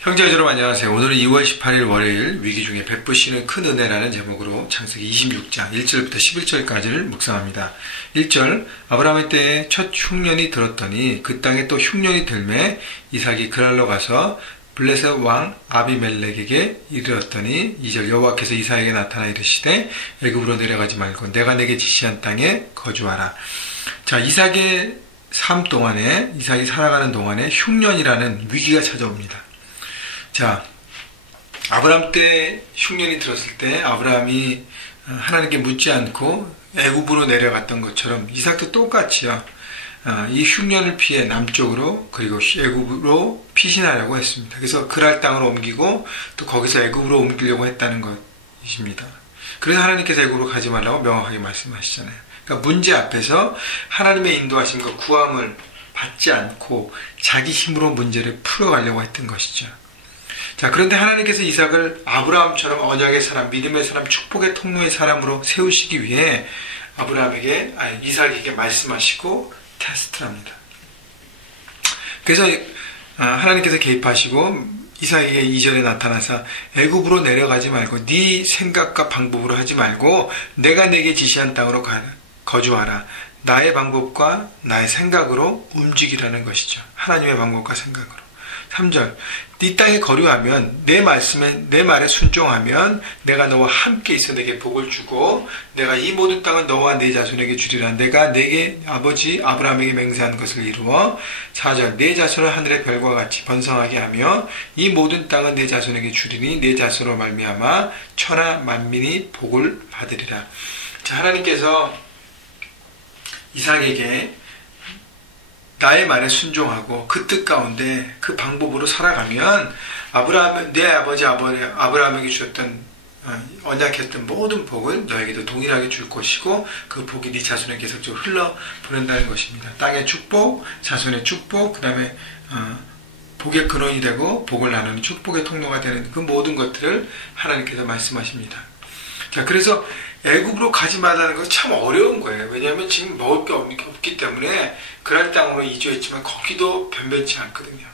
형제 여러분 안녕하세요. 오늘은 2월 18일 월요일 위기 중에 베푸시는 큰 은혜라는 제목으로 창세기 26장 1절부터 11절까지를 묵상합니다. 1절 아브라함의 때에 첫 흉년이 들었더니 그 땅에 또 흉년이 들매 이삭이 그랄로 가서 블레셋 왕 아비멜렉에게 이르렀더니 2절 여호와께서 이삭에게 나타나 이르시되 애굽으로 내려가지 말고 내가 내게 지시한 땅에 거주하라. 자, 이삭의 삶 동안에 이삭이 살아가는 동안에 흉년이라는 위기가 찾아옵니다. 자, 아브라함 때 흉년이 들었을 때 아브라함이 하나님께 묻지 않고 애굽으로 내려갔던 것처럼 이삭도 똑같이요. 이 흉년을 피해 남쪽으로 그리고 애굽으로 피신하려고 했습니다. 그래서 그랄 땅으로 옮기고 또 거기서 애굽으로 옮기려고 했다는 것입니다. 그래서 하나님께서 애굽으로 가지 말라고 명확하게 말씀하시잖아요. 그러니까 문제 앞에서 하나님의 인도하심과 구함을 받지 않고 자기 힘으로 문제를 풀어가려고 했던 것이죠. 자, 그런데 하나님께서 이삭을 아브라함처럼 언약의 사람, 믿음의 사람, 축복의 통로의 사람으로 세우시기 위해 이삭에게 말씀하시고 테스트를 합니다. 그래서 하나님께서 개입하시고 이삭에게 2절에 나타나서 애굽으로 내려가지 말고 네 생각과 방법으로 하지 말고 내가 내게 지시한 땅으로 거주하라. 나의 방법과 나의 생각으로 움직이라는 것이죠. 하나님의 방법과 생각으로. 3절 네 땅에 거류하면 내 말에 순종하면 내가 너와 함께 있어 내게 복을 주고 내가 이 모든 땅은 너와 네 자손에게 주리라. 내가 내게 아버지 아브라함에게 맹세한 것을 이루어 4절 네 자손을 하늘의 별과 같이 번성하게 하며 이 모든 땅은 네 자손에게 주리니 네 자손으로 말미암아 천하 만민이 복을 받으리라. 자, 하나님께서 이삭에게 나의 말에 순종하고 그 뜻 가운데 그 방법으로 살아가면 내 아버지 아브라함에게 주셨던 언약했던 모든 복을 너에게도 동일하게 줄 것이고 그 복이 네 자손에 계속적으로 흘러보낸다는 것입니다. 땅의 축복, 자손의 축복, 그 다음에 복의 근원이 되고 복을 나누는 축복의 통로가 되는 그 모든 것들을 하나님께서 말씀하십니다. 자, 그래서 애굽으로 가지 말라는 것은 참 어려운 거예요. 왜냐하면 지금 먹을 게 없기 때문에 그랄 땅으로 이주했지만 거기도 변변치 않거든요.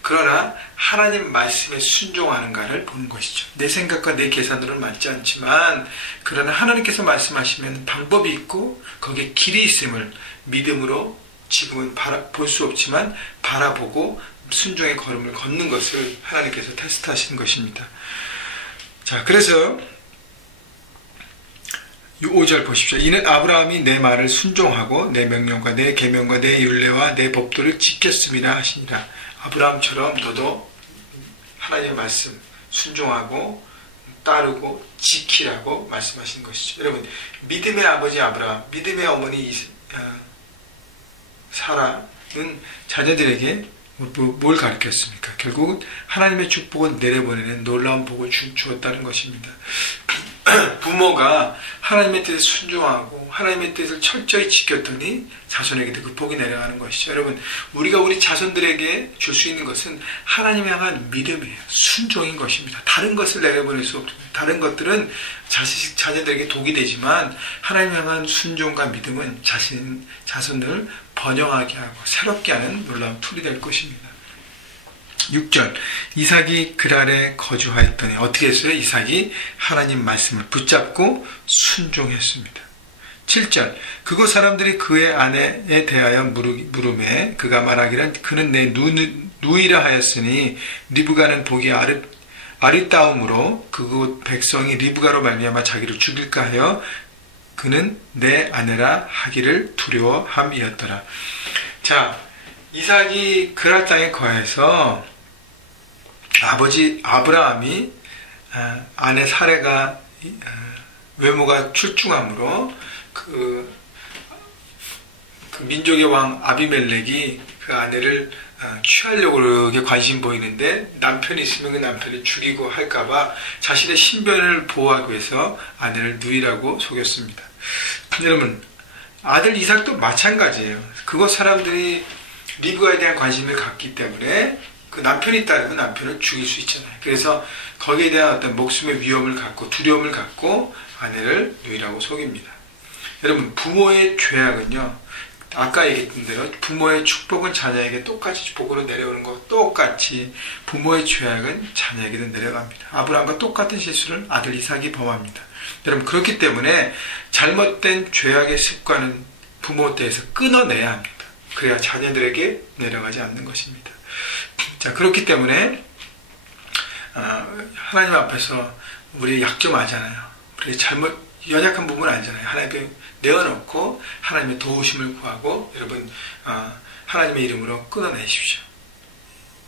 그러나 하나님 말씀에 순종하는가를 보는 것이죠. 내 생각과 내 계산으로는 맞지 않지만 그러나 하나님께서 말씀하시면 방법이 있고 거기에 길이 있음을 믿음으로 지금은 볼 수 없지만 바라보고 순종의 걸음을 걷는 것을 하나님께서 테스트하시는 것입니다. 자, 그래서 5절 보십시오. 이는 아브라함이 내 말을 순종하고 내 명령과 내 계명과 내 율례와 내 법도를 지켰음이라 하시니라. 아브라함처럼 너도 하나님의 말씀 순종하고 따르고 지키라고 말씀하신 것이죠. 여러분, 믿음의 아버지 아브라함, 믿음의 어머니 사라는 자녀들에게 뭘 가르쳤습니까? 결국은 하나님의 축복을 내려보내는 놀라운 복을 주었다는 것입니다. 부모가 하나님의 뜻에 순종하고 하나님의 뜻을 철저히 지켰더니 자손에게도 그 복이 내려가는 것이죠. 여러분, 우리가 우리 자손들에게 줄 수 있는 것은 하나님에 향한 믿음이에요. 순종인 것입니다. 다른 것을 내려보낼 수 없습니다. 다른 것들은 자녀들에게 독이 되지만 하나님에 향한 순종과 믿음은 자손들을 번영하게 하고 새롭게 하는 놀라운 툴이 될 것입니다. 6절 이삭이 그랄에 거주하였더니 어떻게 했어요? 이삭이 하나님 말씀을 붙잡고 순종했습니다. 7절 그곳 사람들이 그의 아내에 대하여 물으매 그가 말하기를 그는 내 누이라 하였으니 리브가는 보기 아리따움으로 그곳 백성이 리브가로 말미암아 자기를 죽일까 하여 그는 내 아내라 하기를 두려워함이었더라. 자, 이삭이 그랄 땅에 거해서 아버지 아브라함이 아내 사레가 외모가 출중함으로 그 민족의 왕 아비멜렉이 그 아내를 취하려고 그렇게 관심 보이는데 남편이 있으면 그 남편을 죽이고 할까봐 자신의 신변을 보호하기 위해서 아내를 누이라고 속였습니다. 여러분, 아들 이삭도 마찬가지예요. 그곳 사람들이 리브가에 대한 관심을 갖기 때문에 그 남편이 따르면 남편을 죽일 수 있잖아요. 그래서 거기에 대한 어떤 목숨의 위험을 갖고 두려움을 갖고 아내를 누이라고 속입니다. 여러분, 부모의 죄악은요, 아까 얘기했던 대로 부모의 축복은 자녀에게 똑같이 복으로 내려오는 거 똑같이 부모의 죄악은 자녀에게도 내려갑니다. 아브라함과 똑같은 실수를 아들 이삭이 범합니다. 여러분 그렇기 때문에 잘못된 죄악의 습관은 부모 때에서 끊어내야 합니다. 그래야 자녀들에게 내려가지 않는 것입니다. 자 그렇기 때문에 하나님 앞에서 우리 약점하잖아요. 우리 연약한 부분은 아니잖아요. 하나님께 내어놓고 하나님의 도우심을 구하고 여러분 하나님의 이름으로 끊어내십시오.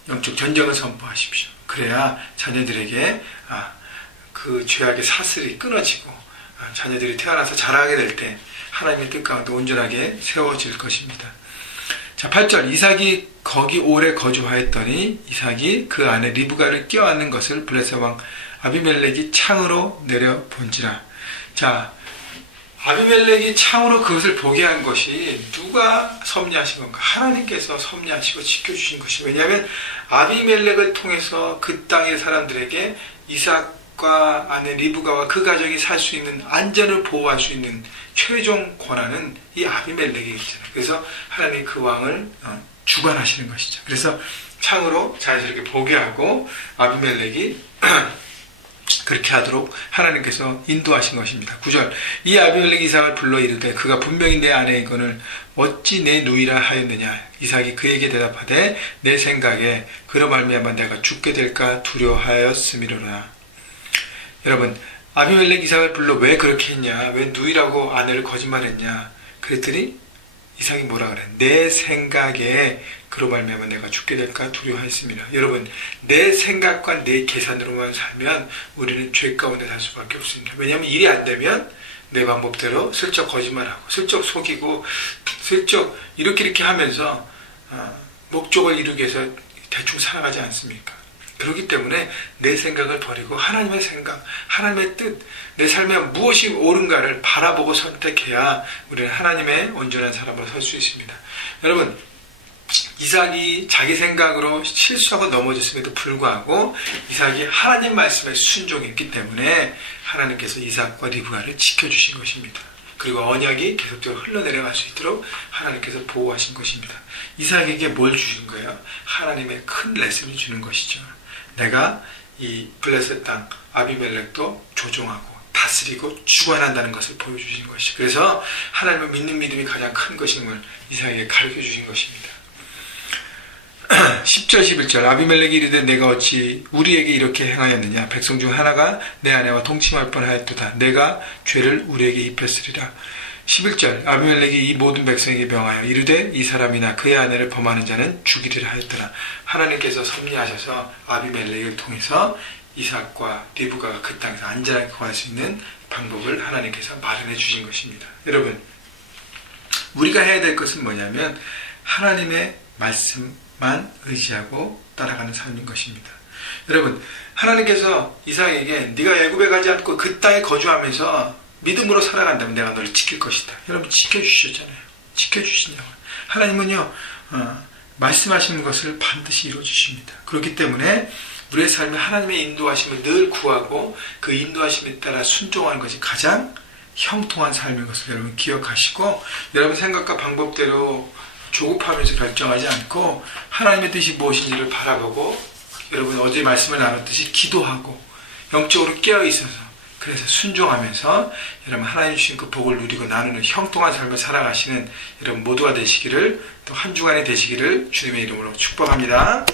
영적 전쟁을 선포하십시오. 그래야 자녀들에게 그 죄악의 사슬이 끊어지고 자녀들이 태어나서 자라게 될 때 하나님의 뜻 가운데 온전하게 세워질 것입니다. 자 8절 이삭이 거기 오래 거주하였더니 이삭이 그 안에 리브가를 껴안는 것을 블레셋 왕 아비멜렉이 창으로 내려본지라. 자 아비멜렉이 창으로 그것을 보게 한 것이 누가 섭리하신 건가? 하나님께서 섭리하시고 지켜주신 것이. 왜냐하면 아비멜렉을 통해서 그 땅의 사람들에게 이삭과 아내 리브가와 그 가정이 살 수 있는 안전을 보호할 수 있는 최종 권한은 이 아비멜렉에게 있잖아요. 그래서 하나님이 그 왕을 주관하시는 것이죠. 그래서 창으로 자연스럽게 보게 하고 아비멜렉이 그렇게 하도록 하나님께서 인도하신 것입니다. 9절 이 아비멜렉 이삭을 불러 이르되 그가 분명히 내 아내이거늘 어찌 내 누이라 하였느냐. 이삭이 그에게 대답하되 내 생각에 그로 말미암아 내가 죽게 될까 두려워하였음이로라. 여러분 아비멜렉 이삭을 불러 왜 그렇게 했냐, 왜 누이라고 아내를 거짓말했냐 그랬더니 이삭이 뭐라 그래? 내 생각에 그로 말미암아 내가 죽게 될까 두려워했습니다. 여러분 내 생각과 내 계산으로만 살면 우리는 죄 가운데 살 수밖에 없습니다. 왜냐하면 일이 안 되면 내 방법대로 슬쩍 거짓말하고 슬쩍 속이고 슬쩍 이렇게 하면서 목적을 이루기 위해서 대충 살아가지 않습니까? 그렇기 때문에 내 생각을 버리고 하나님의 생각, 하나님의 뜻, 내 삶에 무엇이 옳은가를 바라보고 선택해야 우리는 하나님의 온전한 사람으로 설 수 있습니다. 여러분 이삭이 자기 생각으로 실수하고 넘어졌음에도 불구하고 이삭이 하나님 말씀에 순종했기 때문에 하나님께서 이삭과 리브가를 지켜주신 것입니다. 그리고 언약이 계속적으로 흘러내려갈 수 있도록 하나님께서 보호하신 것입니다. 이삭에게 뭘 주신 거예요? 하나님의 큰 레슨을 주는 것이죠. 내가 이 블레셋 땅 아비멜렉도 조종하고 다스리고 주관한다는 것을 보여주신 것이. 그래서 하나님을 믿는 믿음이 가장 큰 것임을 이삭에게 가르쳐 주신 것입니다. 10절 11절 아비멜렉이 이르되 내가 어찌 우리에게 이렇게 행하였느냐. 백성 중 하나가 내 아내와 동침할 뻔하였도다. 내가 죄를 우리에게 입혔으리라. 11절 아비멜렉이 이 모든 백성에게 명하여 이르되 이 사람이나 그의 아내를 범하는 자는 죽이리라 하였더라. 하나님께서 섭리하셔서 아비멜렉을 통해서 이삭과 리브가가 그 땅에서 안전하게 거할 수 있는 방법을 하나님께서 마련해 주신 것입니다. 여러분 우리가 해야 될 것은 뭐냐면 하나님의 말씀만 의지하고 따라가는 삶인 것입니다. 여러분 하나님께서 이삭에게 네가 애굽에 가지 않고 그 땅에 거주하면서 믿음으로 살아간다면 내가 너를 지킬 것이다. 여러분 지켜주셨잖아요. 지켜주시냐고. 하나님은요 말씀하시는 것을 반드시 이루어주십니다. 그렇기 때문에 우리의 삶에 하나님의 인도하심을 늘 구하고 그 인도하심에 따라 순종하는 것이 가장 형통한 삶인 것을 여러분 기억하시고 여러분 생각과 방법대로 조급하면서 결정하지 않고 하나님의 뜻이 무엇인지를 바라보고 여러분 어제 말씀을 나눴듯이 기도하고 영적으로 깨어있어서 그래서 순종하면서 여러분 하나님 주신 그 복을 누리고 나누는 형통한 삶을 살아가시는 여러분 모두가 되시기를 또 한 주간이 되시기를 주님의 이름으로 축복합니다.